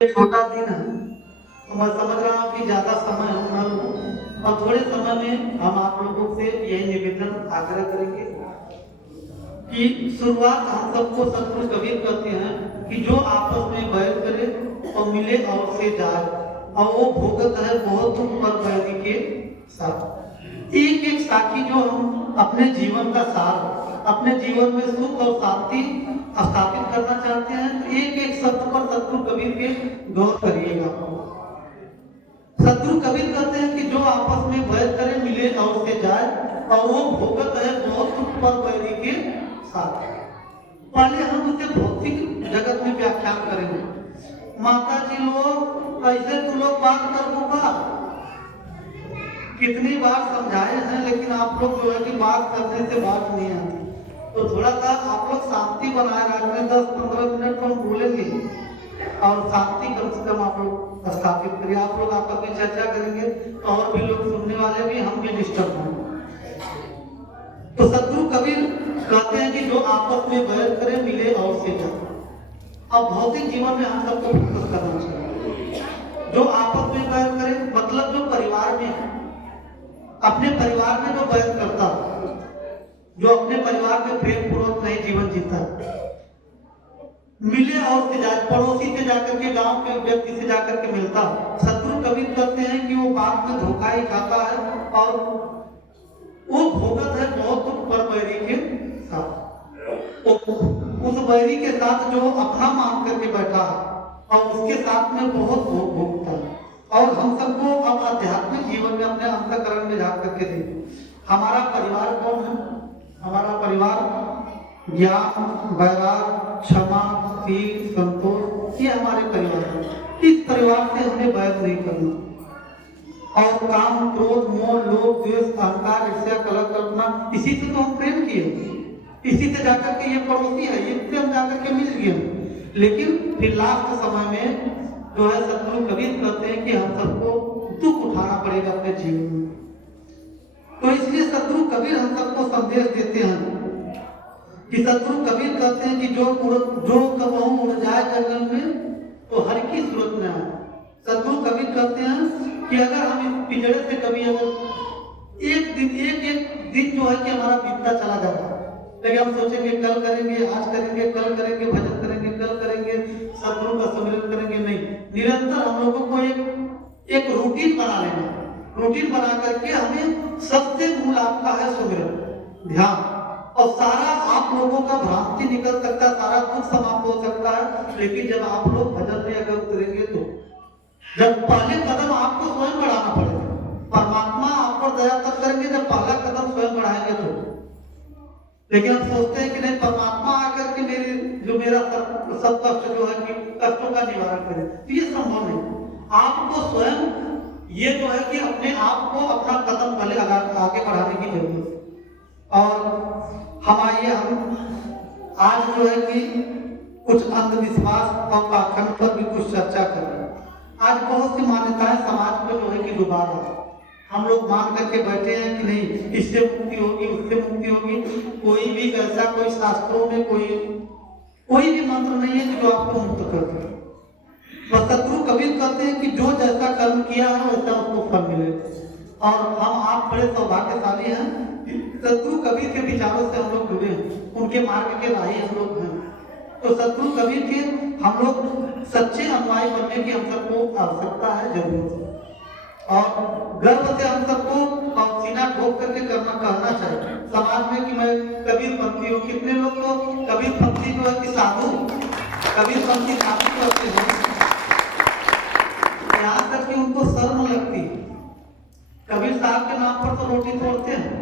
छोटा दिन है तो मैं समझ रहा हूँ कि ज्यादा समय हम ना लूं और थोड़े समय में हम आप लोगों से यही निवेदन आग्रह करेंगे कि शुरुआत हम सबको सतगुरु कबीर कहते हैं कि जो आपस में बैर करे और मिले और से जाए और वो भोगत है बहुत दुख पर बैरी के साथ। एक एक साखी जो हम अपने जीवन का सार अपने जीवन में सुख और शांति स्थापित करना चाहते हैं तो एक एक शब्द पर सतगुरु कबीर के गौर करिएगा। सतगुरु कबीर कहते हैं कि जो आपस में बैर करे मिले और से जाए और वो भोगत है बहुत दुख पर बैरी के साथ। पहले हम उसे भौतिक जगत में व्याख्यान करेंगे। माता जी लोग कैसे तू लोग बात कर दूंगा, कितनी बार समझाए हैं लेकिन आप लोग जो है कि बात करने से बात नहीं आती। तो थोड़ा सा आप लोग शांति बनाए रखें, 10-15 मिनट तो हम बोलेंगे और शांति कम से कम आप लोग स्थापित करिए। आप लोग आपस में चर्चा करेंगे तो और भी लोग सुनने वाले भी, हम भी डिस्टर्ब होंगे। तो सतगुरु कबीर कहते हैं कि जो आपस में बैर करे मिले और से जाए। अब भौतिक जीवन में हम सबको फोकस करना चाहिए। जो आपस में बैर करे मतलब जो परिवार में अपने परिवार में जो बैर करता, जो अपने परिवार में प्रेम पूर्वक नहीं जीवन जीता, मिले और से जाए, पड़ोसी से जाकर के गांव के व्यक्ति से जाकर के मिलता। सतगुरु कबीर कहते हैं कि वो बात में धोखा ही खाता है और वो भोगत है बहुत दुख पर बैरी के साथ। उस बैरी के साथ जो अपना मान करके बैठा है और उसके साथ में बहुत भोग भोगता है। और हम सबको अब आध्यात्मिक जीवन में अपने अंतःकरण में झांक करके देखिए, हमारा परिवार कौन है? हमारा परिवार ज्ञान, वैराग, क्षमा, शील, संतोष, ये हमारे परिवार है। इस परिवार से हमें बैर नहीं करना। और काम, क्रोध, मोह, लोभ, द्वेष, अहंकार, ईर्ष्या, कलह, कल्पना, इसी से तो हम प्रेम किए, इसी से जाकर के ये पड़ोसी है, इससे हम जाकर के मिल गए। लेकिन फिर लास्ट समय में जो है सतगुरु कबीर कहते हैं कि हम सबको दुख उठाना पड़ेगा अपने जीवन में। तो इसलिए सतगुरु कबीर हम सबको संदेश देते हैं कि सतगुरु कबीर कहते हैं कि जो कबहू उड़ जाए जंगल में तो हर की सूरत में आए। सतगुरु कबीर कहते हैं कि अगर हम इस पिंजरे से कभी अगर एक दिन जो है कि हमारा बीतता चला जाता, लेकिन हम सोचेंगे कल करेंगे, आज करेंगे, कल करेंगे, भजन करेंगे, कल करेंगे, सतगुरु का सुमिरन करेंगे, नहीं, निरंतर हम लोगों को एक रूटीन बना लेना। रूटीन बना करके हमें सबसे मूल आपका है सुमिरन, ध्यान, और सारा आप लोगों का भ्रांति निकल सकता है, सारा दुख समाप्त हो सकता है। लेकिन जब आप लोग भजन में अगर उतरेंगे तो जब पहले कदम आपको स्वयं बढ़ाना पड़ेगा। परमात्मा आप पर दया तब करेंगे जब पहला कदम स्वयं बढ़ाएंगे तो। लेकिन हम सोचते हैं कि नहीं, परमात्मा आकर के मेरा सब कष्ट जो है कि कष्टों का निवारण करे, तो ये संभव नहीं। आपको स्वयं ये जो है कि अपने आप को अपना कदम पहले आगे बढ़ाने की जरूरत है। और हम आज जो है कि कुछ अंधविश्वास और पाखंड पर भी कुछ चर्चा कर रहे हैं। आज बहुत सी मान्यताएं समाज में जो है कि डुबा रहा है। हम लोग मान करके बैठे हैं कि नहीं, इससे मुक्ति होगी, उससे मुक्ति होगी। कोई भी ऐसा कोई शास्त्रों में कोई भी मंत्र नहीं है कि जो आपको मुक्त कर दे। बस सतगुरु कबीर कहते हैं कि जो जैसा कर्म किया है वैसा उसको फल मिलेगा। और हम आप बड़े सौभाग्यशाली हैं, सतगुरु कबीर के विचारों से हम लोग जुड़े हैं, उनके मार्ग के राही हम लोग हैं। तो सतगुरु कबीर के हम लोग सच्चे अनुयायी बनने की हम सबको आवश्यकता है, जरूरत है। और गर्व से हम सबको सीना ठोक करके कहना चाहिए समाज में कि मैं कबीर पंथी हूँ। कितने लोग तो कबीर पंथी जो है कि साधु, कबीर पंथी साधु करते हैं, यहाँ तक कि उनको शर्म लगती है। कबीर साहब के नाम पर तो रोटी तोड़ते हैं,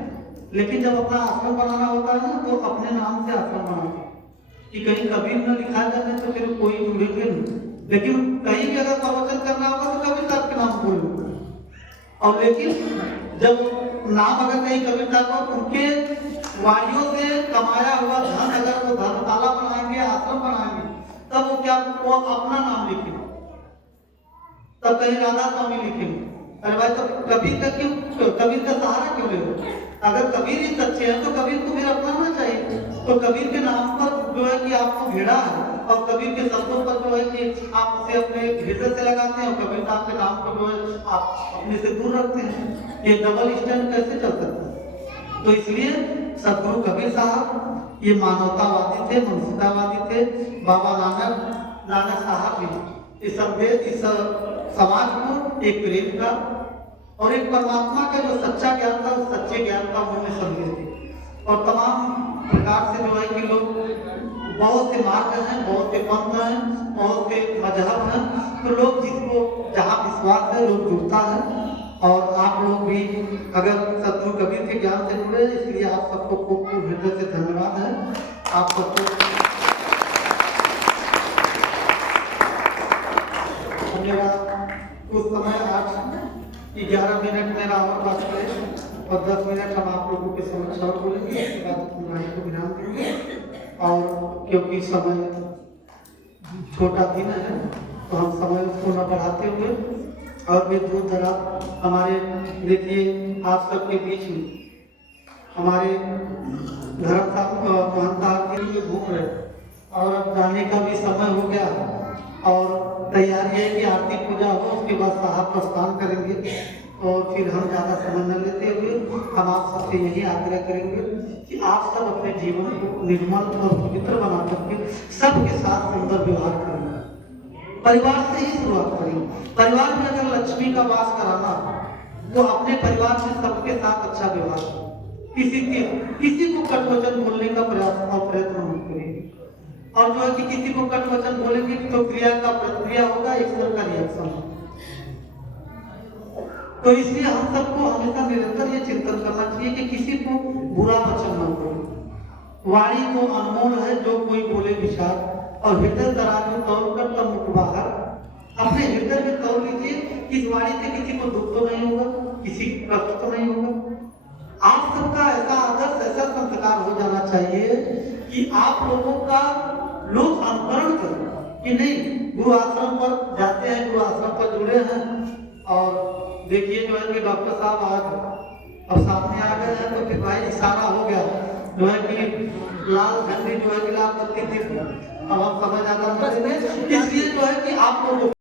लेकिन जब अपना आश्रम बनाना होता है ना तो अपने नाम से आश्रम बनाते हैं कि कहीं कबीर न लिखा जाए तो फिर कोई जुड़ेंगे नहीं। लेकिन कहीं भी अगर प्रवचन करना होगा तो कबीर साहब के नाम बोलेंगे। और लेकिन जब नाम अगर कहीं कबीर साहब उनके वाणियों से कमाया हुआ धन अगर वो धर्मशाला बनाएंगे, आश्रम बनाएंगे, तब वो अपना नाम लिखेंगे, तब कहीं राधा स्वामी लिखेंगे। अरे भाई, तो कबीर का सहारा क्यों ले रहे हो? अगर कबीर ही सच्चे हैं तो कबीर को फिर अपनाना चाहिए। तो कबीर के नाम पर जो है कि आपको घेरा है और कबीर के शब्दों पर जो है कि आप उसे अपने हृदय से लगाते हैं और कबीर साहब के नाम को जो है आप अपने से दूर रखते हैं। ये डबल स्टैंड कैसे चल सकता है? तो इसलिए सदगुरु कबीर साहब ये मानवतावादी थे, मनुष्यतावादी थे। बाबा नानक साहब भी इस संदेश, इस समाज को एक प्रेम का और एक परमात्मा का जो सच्चा ज्ञान था, उस सच्चे ज्ञान का उन्होंने संदेश दिया। और तमाम प्रकार से जो है कि लोग, बहुत से मार्ग हैं, बहुत से पंथ हैं, बहुत से मजहब हैं, तो लोग जिसको जहाँ विश्वास है लोग जुड़ता है। और आप लोग भी अगर सदगुरु कबीर के ज्ञान से जुड़े, इसलिए आप सबको खूब खूब हृदय से धन्यवाद है। आप सबको मेरा उस समय 8:11 मेरा और बात करें और 10 मिनट हम आप लोगों के समक्ष और बोलेंगे, उसके बाद अपनी वाणी को विराम देंगे। और क्योंकि समय छोटा दिन है तो हम समय उसको न बढ़ाते हुए और भी दूर दराज हमारे, देखिए आप सबके बीच में हमारे धर्म साहब महंत साहब के लिए घूम रहे और अब जाने का भी समय हो गया और तैयारी है कि आरती पूजा हो, उसके बाद साहब प्रस्थान करेंगे। और फिर हम ज़्यादा समय न लेते हुए हम आप सबसे यही आग्रह करेंगे कि आप सब अपने जीवन को निर्मल और पवित्र बना करके सबके साथ सुंदर व्यवहार करें। परिवार से ही शुरुआत करें। परिवार में अगर लक्ष्मी का वास कराना तो अपने परिवार में सबके साथ अच्छा व्यवहार करें। किसी को कटवचन बोलने का प्रयास और प्रयत्न मत करिए। और जो है कि किसी को कटवचन बोलेंगे तो क्रिया का प्रतिक्रिया होगा, एक्शन का रिएक्शन होगा। तो इसलिए हम सबको हमेशा निरंतर ये चिंतन करना चाहिए कि किसी को बुरा वचन न बोले। वाणी तो अनमोल है, जो कोई बोले विचार, और हृदय तराजू तौल कर तब मुख बाहर। अपने हृदय में तौल लीजिए, इस वाणी से किसी को दुख तो नहीं होगा, किसी को कष्ट तो नहीं होगा। आप सबका ऐसा आदर्श, ऐसा संस्कार हो जाना चाहिए कि आप लोगों का लोग अनुकरण करें कि नहीं, गुरु आश्रम पर जाते हैं, गुरु आश्रम पर जुड़े हैं। और देखिए जो है कि डॉक्टर साहब आज अब सामने आ गए हैं तो फिर भाई इशारा हो गया जो है कि लाल झंडी जो है कि लाल बत्ती थी, अब हम समझ आ रहे हैं। इसलिए जो है कि आप लोगों